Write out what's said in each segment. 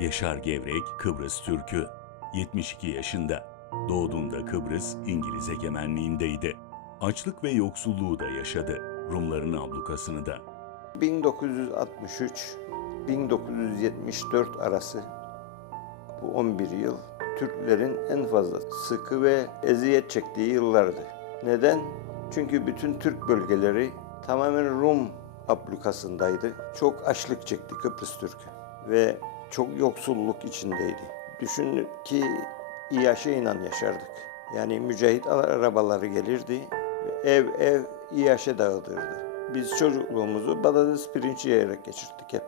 Yaşar Gevrek, Kıbrıs Türk'ü. 72 yaşında. Doğduğunda Kıbrıs İngiliz egemenliğindeydi. Açlık ve yoksulluğu da yaşadı. Rumların ablukasını da. 1963-1974 arası bu 11 yıl Türklerin en fazla sıkı ve eziyet çektiği yıllardı. Neden? Çünkü bütün Türk bölgeleri tamamen Rum ablukasındaydı. Çok açlık çekti Kıbrıs Türk'ü ve çok yoksulluk içindeydi. Düşün ki İyaşe inan yaşardık. Yani mücahit arabaları gelirdi ev ev İyaşe dağıtırdı. Biz çocukluğumuzu patates pirinç yiyerek geçirdik hep.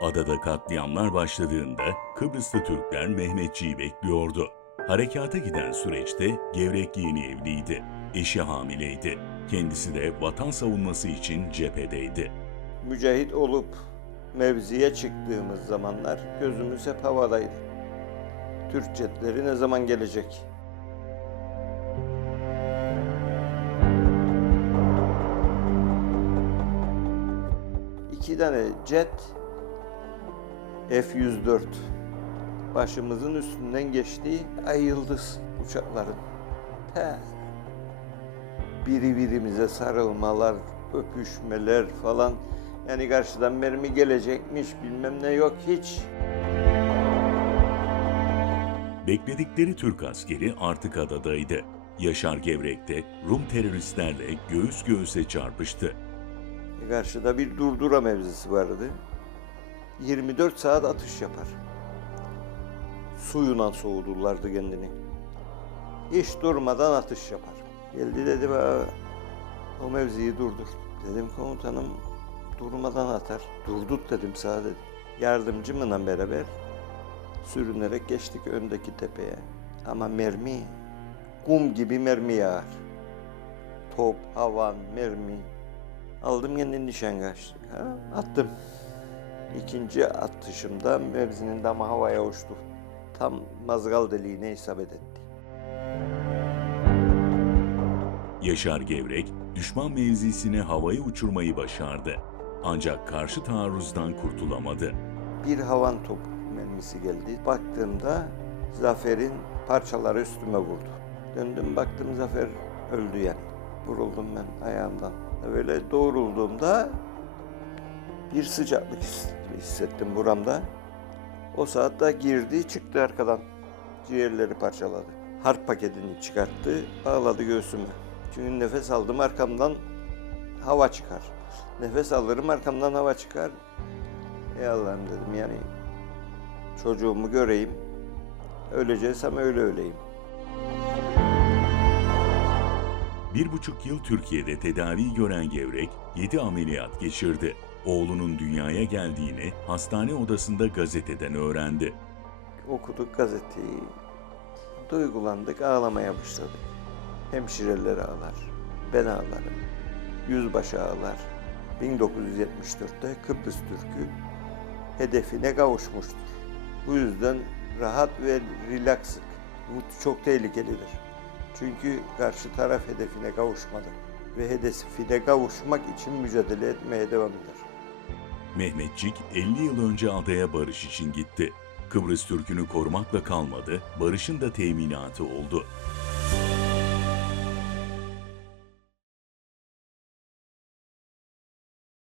Adada katliamlar başladığında Kıbrıslı Türkler Mehmetçiği bekliyordu. Harekata giden süreçte Gevrek yeni evliydi. Eşi hamileydi. Kendisi de vatan savunması için cephedeydi. Mücahit olup mevziye çıktığımız zamanlar gözümüz hep havadaydı. Türk jetleri ne zaman gelecek? İki tane jet F-104 başımızın üstünden geçtiği ay yıldız uçakların. He. Biri birimize sarılmalar, öpüşmeler falan. Yani karşıdan mermi gelecekmiş bilmem ne yok hiç. Bekledikleri Türk askeri artık adadaydı. Yaşar Gevrek de Rum teröristlerle göğüs göğüse çarpıştı. Karşıda bir durdura mevzisi vardı. 24 saat atış yapar. Suyuna soğudurlardı kendini. Hiç durmadan atış yapar. Geldi dedi bana o mevziyi durdur. Dedim komutanım durmadan atar. Durdut dedim sana dedi. Yardımcımla beraber sürünerek geçtik öndeki tepeye. Ama mermi kum gibi mermi yağar. Top, havan, mermi. Aldım kendini nişan attım. İkinci atışımda mevzinin damı havaya uçtu. Tam mazgal deliğine isabet etti. Yaşar Gevrek düşman mevzisine havaya uçurmayı başardı. Ancak karşı taarruzdan kurtulamadı. Bir havan topu mermisi geldi. Baktığımda Zafer'in parçaları üstüme vurdu. Döndüm baktım Zafer öldü yani. Vuruldum ben ayağımdan. Böyle doğrulduğumda bir sıcaklık his- hissettim buramda. O saatte girdi çıktı arkadan. Ciğerleri parçaladı. Harp paketini çıkarttı, bağladı göğsüme. Çünkü nefes aldım arkamdan hava çıkar. Nefes alırım arkamdan hava çıkar. Ey Allah'ım dedim yani çocuğumu göreyim. Öleceksem öyle öleyim. Bir buçuk yıl Türkiye'de tedavi gören Gevrek 7 ameliyat geçirdi. Oğlunun dünyaya geldiğini hastane odasında gazeteden öğrendi. Okuduk gazeteyi. Duygulandık, ağlamaya başladık. Hemşireler ağlar, ben ağlarım. Yüzbaşı ağlar. 1974'te Kıbrıs Türk'ü hedefine kavuşmuştur. Bu yüzden rahat ve relaksık. Bu çok tehlikelidir. Çünkü karşı taraf hedefine kavuşmadı ve hedefine kavuşmak için mücadele etmeye devam eder. Mehmetçik 50 yıl önce adaya barış için gitti. Kıbrıs Türk'ünü korumakla kalmadı, barışın da teminatı oldu.